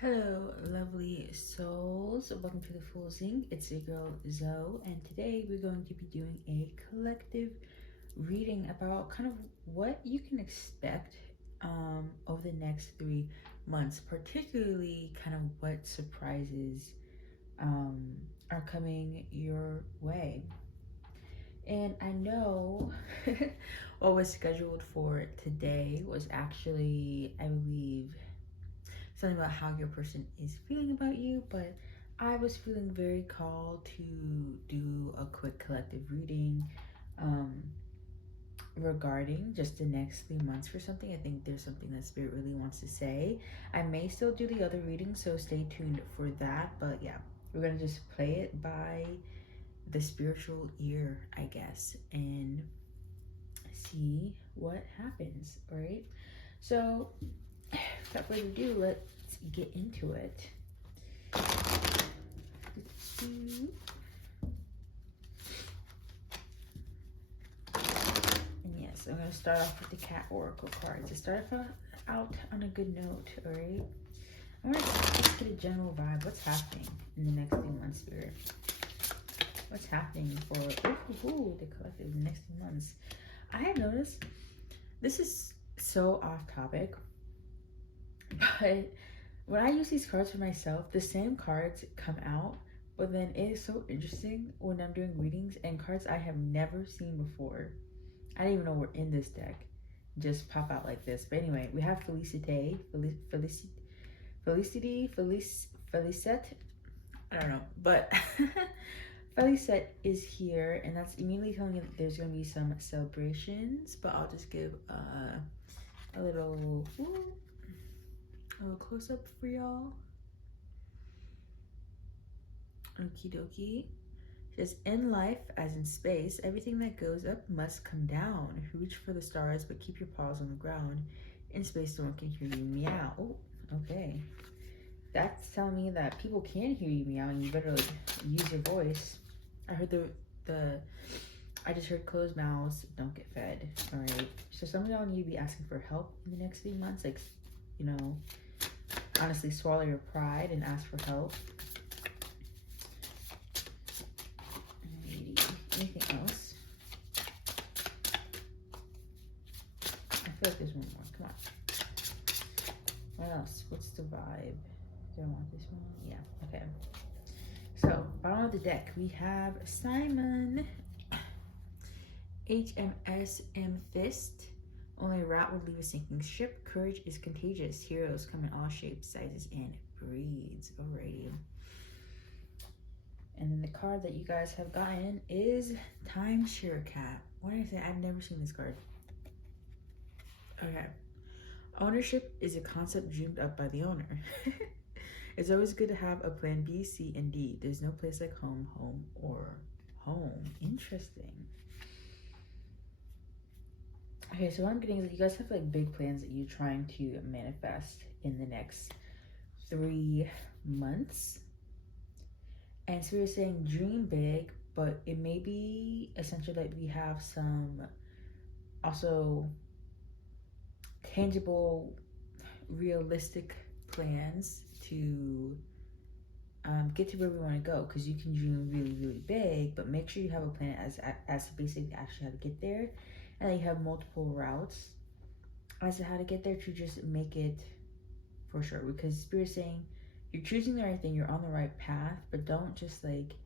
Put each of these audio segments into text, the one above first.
Hello, lovely souls. Welcome to the Full Zinc. It's your girl Zoe, and today we're going to be doing a collective reading about kind of what you can expect over the next 3 months, particularly kind of what surprises are coming your way. And I know what was scheduled for today was actually, I believe, something about how your person is feeling about you, but I was feeling very called to do a quick collective reading regarding just the next 3 months for something. I think there's something that Spirit really wants to say. I may still do the other reading, so stay tuned for that. But yeah, we're gonna just play it by the spiritual ear, I guess, and see what happens, right? So without further ado, let's get into it. And yes, I'm going to start off with the Cat Oracle cards to start out on a good note, alright? I want to just get a general vibe. What's happening in the next 3 months, Spirit? What's happening for the collective in the next 3 months? I have noticed, this is so off topic, but when I use these cards for myself, the same cards come out, but then it is so interesting when I'm doing readings and cards I have never seen before. I didn't even know we're in this deck. Just pop out like this. But anyway, we have Felicite. Felicette. I don't know. But Felicette is here, and that's immediately telling me that there's going to be some celebrations. But I'll just give a little close up for y'all. Okie dokie. It says, in life, as in space, everything that goes up must come down. Reach for the stars, but keep your paws on the ground. In space, no one can hear you meow. Oh, okay. That's telling me that people can hear you meow, and you better like use your voice. I heard I just heard closed mouths don't get fed. All right. So some of y'all need to be asking for help in the next 3 months. Like, you know, honestly, swallow your pride and ask for help. Anything else? I feel like there's one more. Come on. What else? What's the vibe? Do I want this one? Yeah. Okay. So, bottom of the deck, we have Simon. HMS Amethyst. Only a rat would leave a sinking ship. Courage is contagious. Heroes come in all shapes, sizes, and breeds. Alrighty. And then the card that you guys have gotten is Timeshare Cat. What did I say? I've never seen this card. Okay. Ownership is a concept dreamed up by the owner. It's always good to have a plan B, C, and D. There's no place like home, or home. Interesting. Okay, so what I'm getting is that you guys have like big plans that you're trying to manifest in the next 3 months. And so we're saying dream big, but it may be essential that we have some also tangible, realistic plans to get to where we want to go. Because you can dream really, really big, but make sure you have a plan as to basically actually how to get there. And then you have multiple routes as to how to get there to just make it for sure. Because Spirit's saying, you're choosing the right thing, you're on the right path, but don't just like,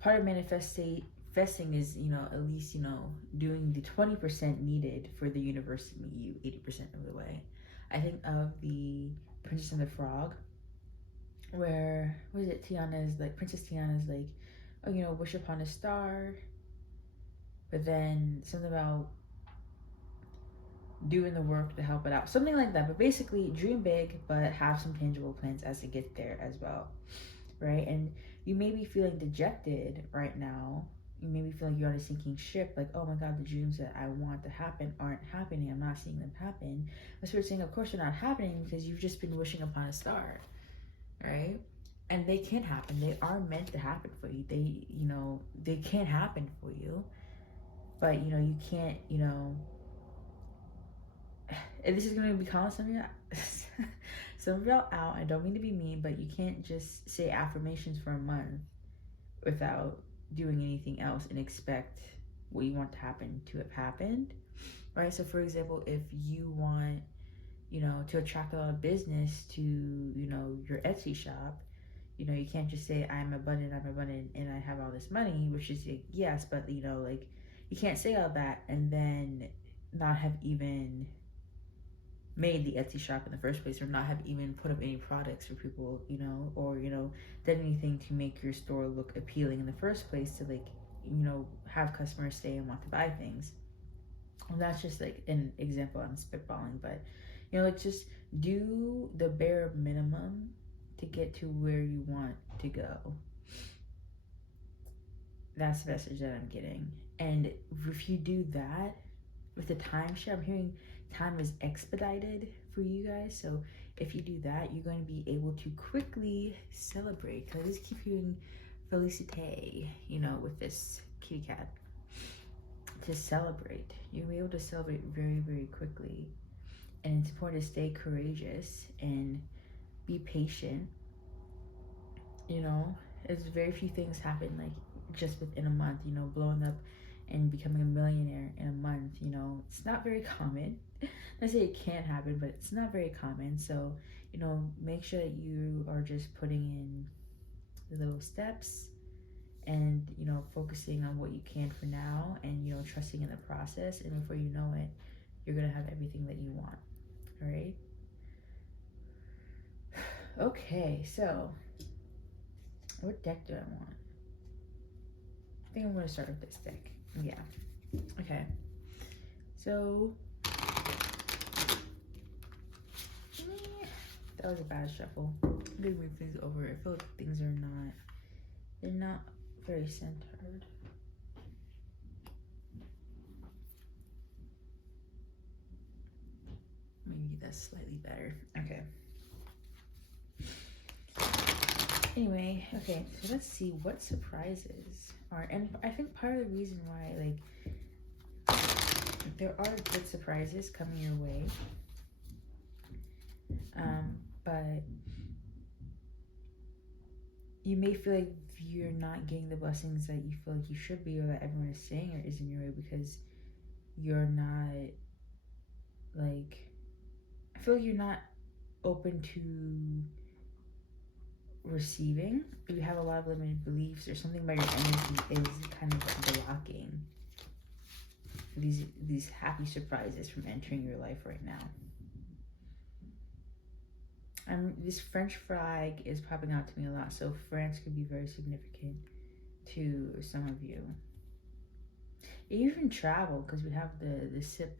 part of manifesting is, you know, at least, you know, doing the 20% needed for the universe to meet you 80% of the way. I think of the Princess and the Frog, where, what is it, Princess Tiana's like, oh, you know, wish upon a star, but then something about doing the work to help it out, something like that. But basically dream big, but have some tangible plans as to get there as well, right? And you may be feeling dejected right now. You may be feeling you're on a sinking ship, like, oh my god, the dreams that I want to happen aren't happening. I'm not seeing them happen. But Spirit's saying, of course they're not happening, because you've just been wishing upon a star, right? And they can happen. They are meant to happen for you. They, you know, they can happen for you, but you know, you can't, you know, and this is going to be calling some of you some of y'all out. I don't mean to be mean, but you can't just say affirmations for a month without doing anything else and expect what you want to happen to have happened, right? So for example, if you want, you know, to attract a lot of business to, you know, your Etsy shop, you know, you can't just say I'm abundant, and I have all this money, which is like, yes, but you know, like, you can't say all that and then not have even made the Etsy shop in the first place, or not have even put up any products for people, you know, or, you know, done anything to make your store look appealing in the first place to, like, you know, have customers stay and want to buy things. And that's just like an example I'm spitballing, but, you know, like, just do the bare minimum to get to where you want to go. That's the message that I'm getting. And if you do that with the timeshare, I'm hearing time is expedited for you guys. So if you do that, you're going to be able to quickly celebrate. Because I just keep hearing Felicite, you know, with this kitty cat. To celebrate. You'll be able to celebrate very, very quickly. And it's important to stay courageous and be patient. You know, there's very few things happen like just within a month, you know, blowing up and becoming a millionaire in a month, you know, it's not very common. I say it can't happen, but it's not very common. So, you know, make sure that you are just putting in the little steps and, you know, focusing on what you can for now and, you know, trusting in the process. And before you know it, you're going to have everything that you want. All right. Okay. So what deck do I want? I think I'm going to start with this deck. Yeah. Okay. So that was a bad shuffle. I'm gonna move things over. I feel like things are they're not very centered. Maybe that's slightly better. Okay. Anyway, okay, so let's see what surprises are. And I think part of the reason why, like, there are good surprises coming your way. But you may feel like you're not getting the blessings that you feel like you should be, or that everyone is saying or is in your way, because you're not, like, I feel like you're not open to receiving. You have a lot of limited beliefs, or something about your energy is kind of blocking these happy surprises from entering your life right now. This French flag is popping out to me a lot, so France could be very significant to some of you. Even travel, because we have the ship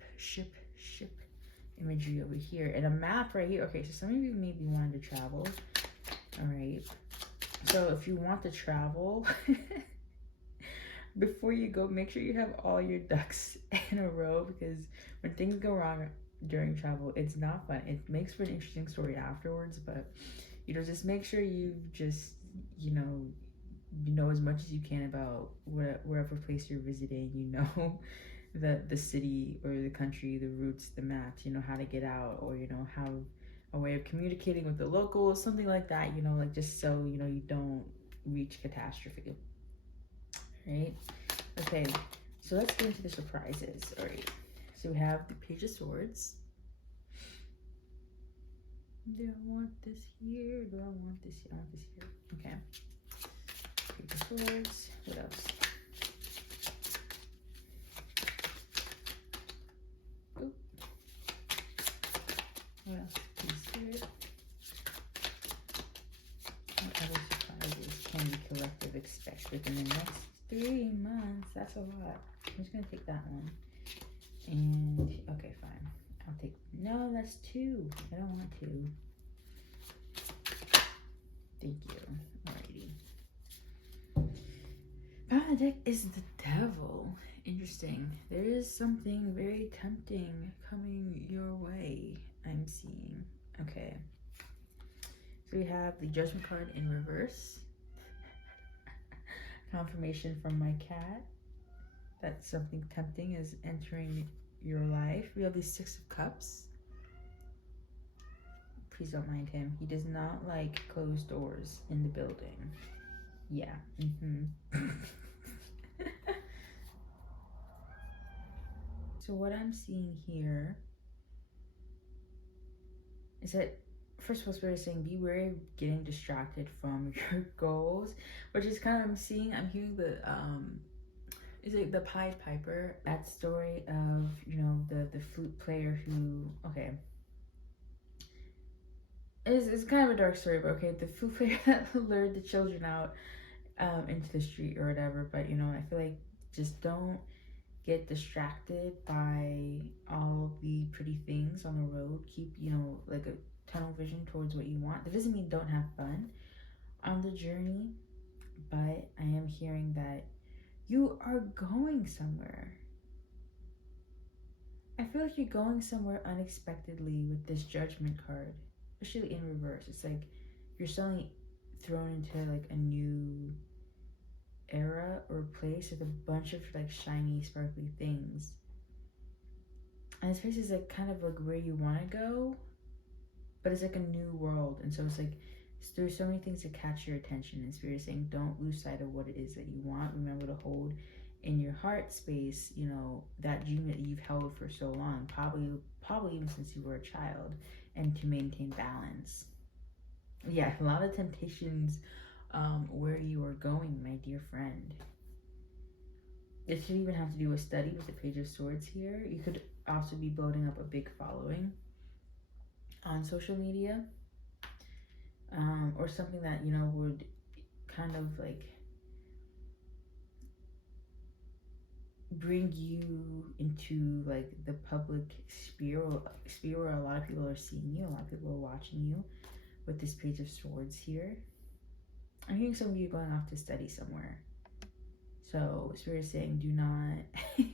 imagery over here, and a map right here. Okay, so some of you may be wanting to travel. All right, so if you want to travel, before you go, make sure you have all your ducks in a row, because when things go wrong during travel, it's not fun. It makes for an interesting story afterwards, but, you know, just make sure you just, you know as much as you can about wherever place you're visiting. You know the city or the country, the routes, the maps, you know how to get out, or, you know, how a way of communicating with the locals, something like that, you know, like, just so, you know, you don't reach catastrophe. Right? Okay, so let's get into the surprises. All right, so we have the Page of Swords. Do I want this here? Do I want this here? I want this here. Okay. Page of Swords. What else? Oh. What else? Please Spirit. What other surprises can the collective expect within the next 3 months? That's a lot. I'm just gonna take that one. And okay, fine. I'll take. No, that's 2. I don't want 2. Thank you. Alrighty. Bottom of the deck is the Devil. Interesting. There is something very tempting coming your way, I'm seeing. Okay. So we have the Judgment card in reverse. Confirmation from my cat that something tempting is entering your life. We have the 6 of Cups. Please don't mind him. He does not like closed doors in the building. Yeah. So what I'm seeing here is that, first of all, Spirit is saying be wary of getting distracted from your goals, which is kind of, I'm hearing the is it the Pied Piper? That story of, you know, the flute player who, okay, it's kind of a dark story, but okay, the flute player that lured the children out into the street or whatever. But you know, I feel like just don't get distracted by all the pretty things on the road. Keep, you know, like a tunnel vision towards what you want. That doesn't mean don't have fun on the journey, but I am hearing that you are going somewhere. I feel like you're going somewhere unexpectedly with this Judgment card, especially in reverse. It's like you're suddenly thrown into like a new era or place with a bunch of like shiny, sparkly things. And this place is like kind of like where you want to go, but it's like a new world. And so it's like there's so many things to catch your attention. And Spirit is saying don't lose sight of what it is that you want. Remember to hold in your heart space, you know, that dream that you've held for so long, probably even since you were a child, and to maintain balance. Yeah, a lot of temptations where you are going, my dear friend. It should even have to do with study with the Page of Swords here. You could also be building up a big following on social media, or something that, you know, would kind of like bring you into like the public sphere where a lot of people are seeing you, a lot of people are watching you with this Page of Swords here. I'm hearing some of you going off to study somewhere. So Spirit is saying do not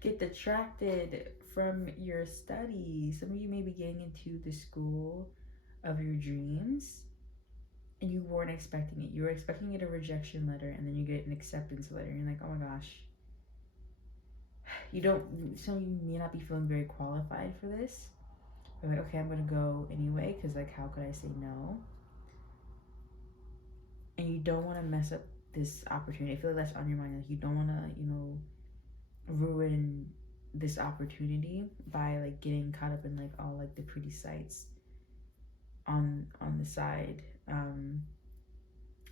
get distracted from your studies. Some of you may be getting into the school of your dreams and you weren't expecting it. You were expecting to get a rejection letter and then you get an acceptance letter and you're like, oh my gosh. Some of you may not be feeling very qualified for this. You're like, okay, I'm gonna go anyway, because like how could I say no? And you don't want to mess up this opportunity. I feel like that's on your mind. Like you don't want to, you know, ruin this opportunity by like getting caught up in like all like the pretty sights on the side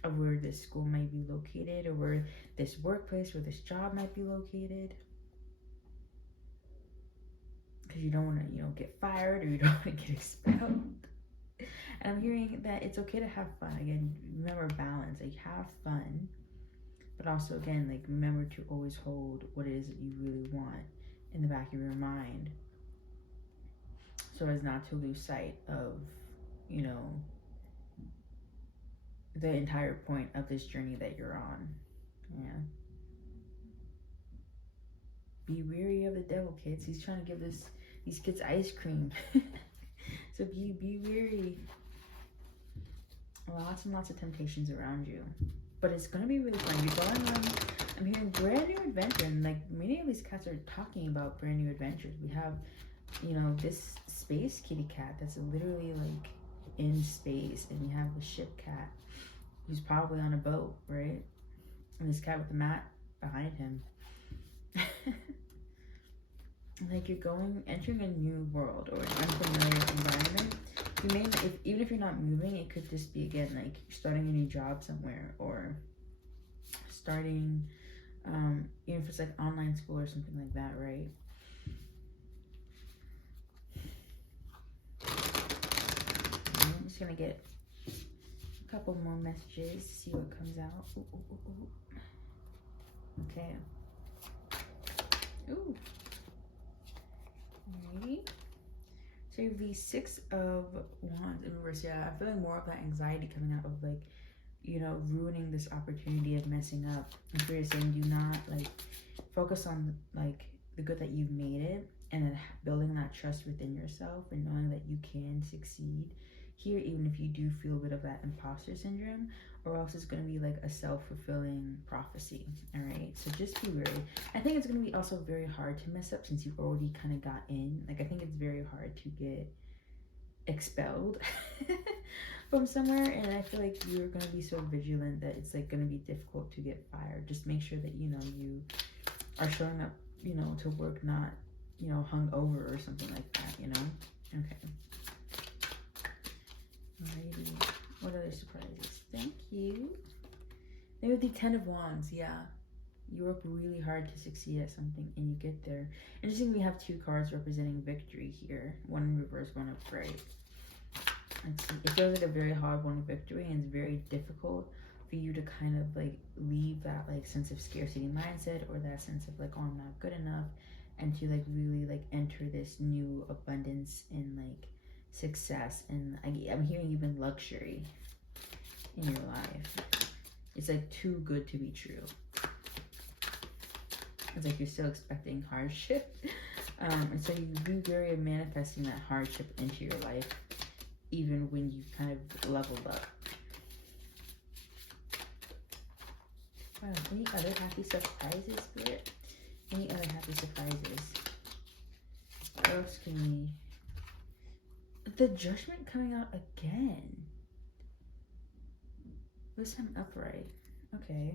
of where this school might be located, or where this workplace, where this job might be located, because you don't want to, you know, get fired, or you don't want to get expelled. And I'm hearing that it's okay to have fun. Again, remember balance. Like have fun, but also again, like remember to always hold what it is that you really want in the back of your mind, so as not to lose sight of, you know, the entire point of this journey that you're on. Yeah. Be wary of the devil, kids. He's trying to give these kids ice cream. So be wary. Lots and lots of temptations around you, but it's gonna be really fun. You're going on, I'm hearing brand new adventure, and like many of these cats are talking about brand new adventures. We have, you know, this space kitty cat that's literally like in space, and you have the ship cat who's probably on a boat, right? And this cat with the mat behind him. Like you're entering a new world or an unfamiliar environment. You may, even if you're not moving, it could just be, again, like starting a new job somewhere, or starting, even if it's like online school or something like that, right? I'm just gonna get a couple more messages, see what comes out. Ooh. Okay. Ooh. Alrighty. So you have the Six of Wands in reverse. Yeah, I'm feeling more of that anxiety coming out of like, you know, ruining this opportunity of messing up. And Spirit is saying do not like focus on like the good that you've made it, and then building that trust within yourself and knowing that you can succeed here, even if you do feel a bit of that imposter syndrome, or else it's going to be like a self-fulfilling prophecy. All right, so just be wary. I think it's going to be also very hard to mess up since you've already kind of got in. Like I think it's very hard to get expelled from somewhere, and I feel like you're gonna be so vigilant that it's like gonna be difficult to get fired. Just make sure that you are showing up, to work, not hung over or something like that. Okay. Alrighty. What other surprises? Thank you. Maybe the 10 of Wands. Yeah. You work really hard to succeed at something and you get there. Interesting, we have 2 cards representing victory here. One in reverse, one upright. Let's see. It feels like a very hard one, victory, and it's very difficult for you to kind of like leave that like sense of scarcity mindset or that sense of like, oh, I'm not good enough, and to like really like enter this new abundance and like success. And I'm hearing even luxury in your life. It's like too good to be true. It's like you're still expecting hardship. And so you do very manifesting that hardship into your life, even when you kind of leveled up. Any other happy surprises, Spirit? Any other happy surprises? What else can we... The Judgment coming out again. This time upright. Okay.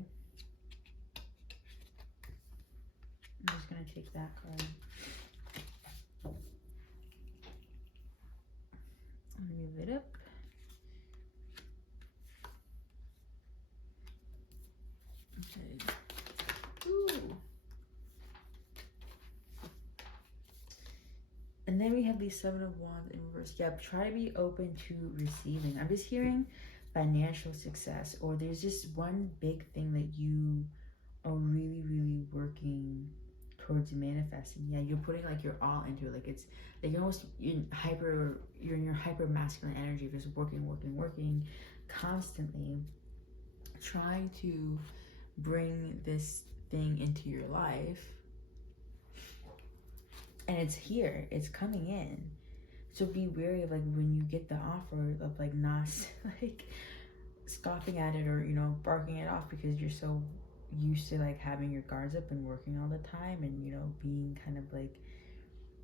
I'm just going to take that card. I'm going to move it up. Okay. Ooh. And then we have the 7 of Wands in reverse. Yep, try to be open to receiving. I'm just hearing financial success, or there's just one big thing that you are really, really working towards manifesting. Yeah, you're putting like your all into it. Like it's like you're in your hyper masculine energy, just working constantly, trying to bring this thing into your life. And it's here, it's coming in. So be wary of like when you get the offer of like not like scoffing at it or barking it off, because you're so used to like having your guards up and working all the time and being kind of like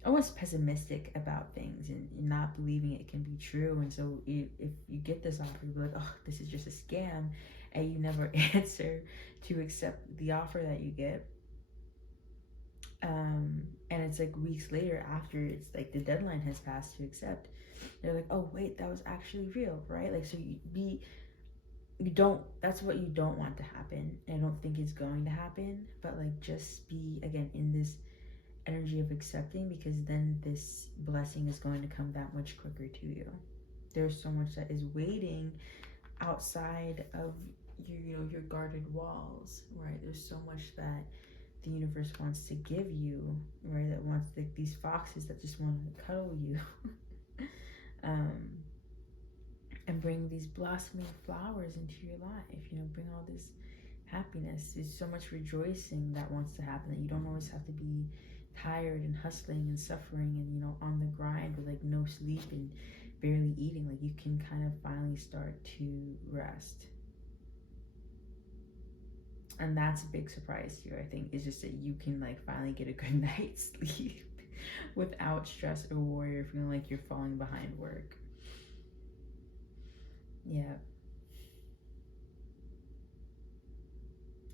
almost pessimistic about things and not believing it can be true. And so if you get this offer, you'll be like, oh, this is just a scam, and you never answer to accept the offer that you get. And it's like weeks later, after it's like the deadline has passed to accept, they're like, oh wait, that was actually real, right? Like, so that's what you don't want to happen. I don't think it's going to happen, but like just be again in this energy of accepting, because then this blessing is going to come that much quicker to you. There's so much that is waiting outside of your guarded walls, right? There's so much that the universe wants to give you, right? That wants like these foxes that just want to cuddle you and bring these blossoming flowers into your life, bring all this happiness. There's so much rejoicing that wants to happen, that you don't always have to be tired and hustling and suffering and on the grind with like no sleep and barely eating. Like you can kind of finally start to rest. And that's a big surprise here, I think, is just that you can like finally get a good night's sleep without stress or worry or feeling like you're falling behind work. Yeah.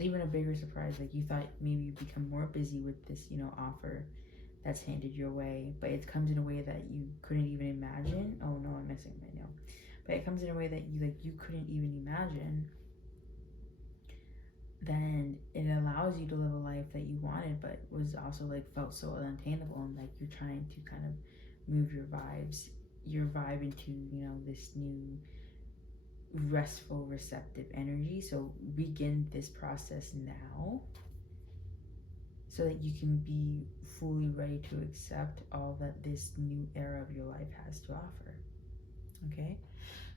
Even a bigger surprise, like you thought maybe you'd become more busy with this, offer that's handed your way, but it comes in a way that you couldn't even imagine. Oh no, I'm missing my nail. But it comes in a way that you couldn't even imagine. Then it allows you to live a life that you wanted, but was also like felt so unattainable, and like you're trying to kind of move your vibe into this new restful, receptive energy. So begin this process now, so that you can be fully ready to accept all that this new era of your life has to offer. Okay.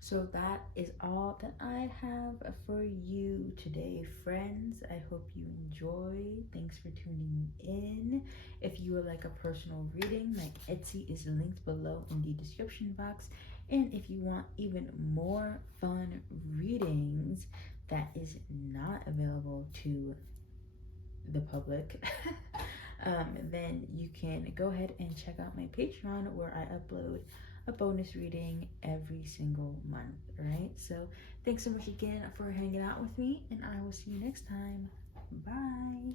So that is all that I have for you today, friends. I hope you enjoy. Thanks for tuning in. If you would like a personal reading, my Etsy is linked below in the description box. And if you want even more fun readings that is not available to the public, then you can go ahead and check out my Patreon, where I upload a bonus reading every single month. All right. So thanks so much again for hanging out with me, and I will see you next time. Bye.